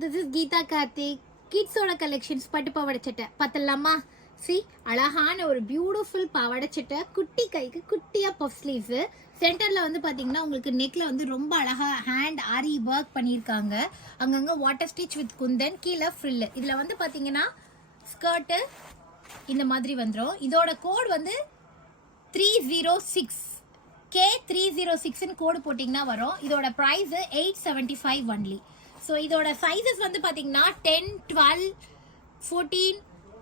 this is Geeta Karthik. கிட்ஸோட collections பட்டு பாவாடை சட்டை பார்த்தலாமா? சி அழகான ஒரு பியூட்டிஃபுல் பாவாடை சட்டை, குட்டி கைக்கு குட்டியா பஃப் ஸ்லீவ்ஸ். சென்டர்ல வந்து பாத்தீங்கன்னா உங்களுக்கு நெக்ல வந்து ரொம்ப அழகா ஹேண்ட் ஆரி ஒர்க் பண்ணியிருக்காங்க. அங்கங்க வாட்டர் ஸ்டிச் வித் குந்தன், கீழே ஃப்ரில். இதுல வந்து பாத்தீங்கன்னா ஸ்கர்ட் இந்த மாதிரி வந்துடும். இதோட கோட் வந்து 306 K306 கோடு போட்டிங்கன்னா வரும். இதோட ப்ரைஸ் 875 ஒன்லி. ஸோ இதோட சைஸஸ் வந்து பார்த்தீங்கன்னா 10, 12, 14,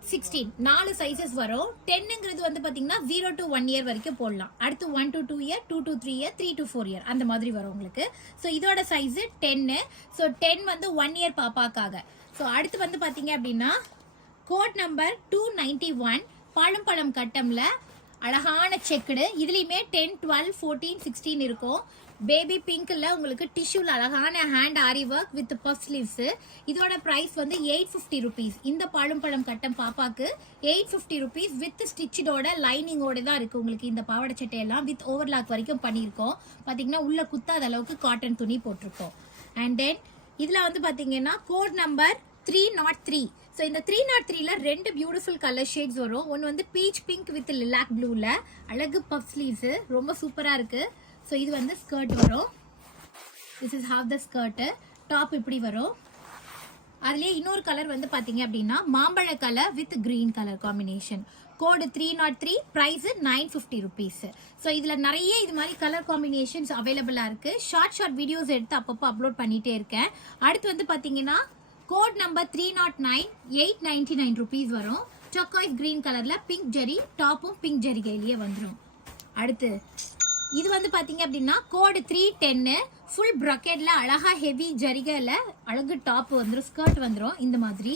16 4 சைஸஸ் வரும். 10ங்கிறது வந்து பார்த்தீங்கன்னா 0 to 1 இயர் வரைக்கும் போடலாம். அடுத்து 1 to 2 year, 2 to 3 year, 3 to 4 year அந்த மாதிரி வரும் உங்களுக்கு. ஸோ இதோட சைஸ் 10. ஸோ 10 வந்து 1 இயர் பாப்பாக்காக. ஸோ அடுத்து வந்து பார்த்தீங்க அப்படின்னா கோட் நம்பர் 291 பழம் கட்டம்ல அழகான செக்குடு. இதுலேயுமே 10, 12, 14, 16 இருக்கும். பேபி பிங்க்ல உங்களுக்கு டிஷ்யூல அழகான hand aari work with puff sleeves. இதோட பிரைஸ் வந்து 850 ருபீஸ். இந்த பழம் கட்டம் பாப்பாக்கு 850 ருபீஸ் வித் ஸ்டிச்சோட லைனிங்கோட தான் இருக்கு உங்களுக்கு. இந்த பாவாடை சட்டையெல்லாம் வித் ஓவர்லாக் வரைக்கும் பண்ணியிருக்கோம். பாத்தீங்கன்னா உள்ள குத்தாத அளவுக்கு காட்டன் துணி போட்டிருக்கோம். அண்ட் தென் இதுல வந்து பாத்தீங்கன்னா கோட் நம்பர் 303. ஸோ இந்த 303ல 2 பியூட்டிஃபுல் கலர் ஷேட்ஸ் வரும். ஒன்று வந்து பீச் பிங்க் வித் லிலாக் ப்ளூல அழகு பஃப் ஸ்லீவ்ஸ், ரொம்ப சூப்பரா இருக்கு. ஸோ இது வந்து ஸ்கர்ட் வரும். This is half the skirt. Top இப்படி வரும். அதுலேயே இன்னொரு கலர் வந்து பார்த்தீங்க அப்படின்னா மாம்பழ colour with green colour combination. Code 303, price 950 rupees. So இதில் நிறைய இது மாதிரி கலர் காம்பினேஷன்ஸ் அவைலபிளாக இருக்கு. ஷார்ட் வீடியோஸ் எடுத்து அப்பப்போ அப்லோட் பண்ணிட்டே இருக்கேன். அடுத்து வந்து பார்த்தீங்கன்னா கோட் நம்பர் 309, 899 ருபீஸ் வரும். சாக்காய்ஸ் கிரீன் கலர்ல பிங்க் ஜெரி, டாப்பும் பிங்க் ஜெரி கையிலேயே வந்துடும். அடுத்து இது வந்து பாத்தீங்க அப்படின்னா கோடு 310 ஃபுல் ப்ராக்கெட்ல அழகா ஹெவி ஜரிகைல அழகு டாப் வந்துடும், ஸ்கர்ட் வந்துடும் இந்த மாதிரி.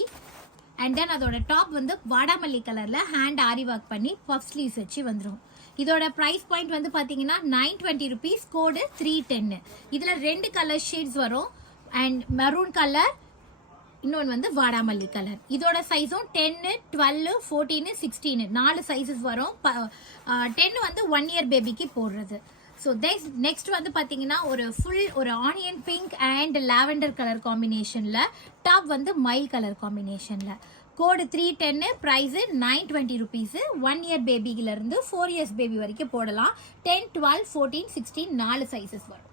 அண்ட் தென் அதோட டாப் வந்து வாடாமல்லி கலர்ல ஹேண்ட் ஆரி ஒர்க் பண்ணி பஃப் ஸ்லீவ்ஸ் வச்சு வந்துடும். இதோட பிரைஸ் பாயிண்ட் வந்து பாத்தீங்கன்னா 920 ருபீஸ். கோடு 310. இதுல 2 கலர் ஷேட்ஸ் வரும். அண்ட் மெரூன் கலர், இன்னொன்று வந்து வாடாமல்லி கலர். இதோட சைஸும் 10, 12, 14, 16 4 சைஸஸ் வரும். 10 வந்து 1 இயர் பேபிக்கு போடுறது. ஸோ நெக்ஸ்ட் வந்து பார்த்தீங்கன்னா ஒரு onion pink and lavender colour காம்பினேஷன்ல, டாப் வந்து மைல் கலர் காம்பினேஷன்ல. Code 310, price 920 rupees. 1 இயர் பேபில இருந்து 4 இயர்ஸ் பேபி வரைக்கும் போடலாம். 10, 12, 14, 16 4 சைஸஸ் வரும்.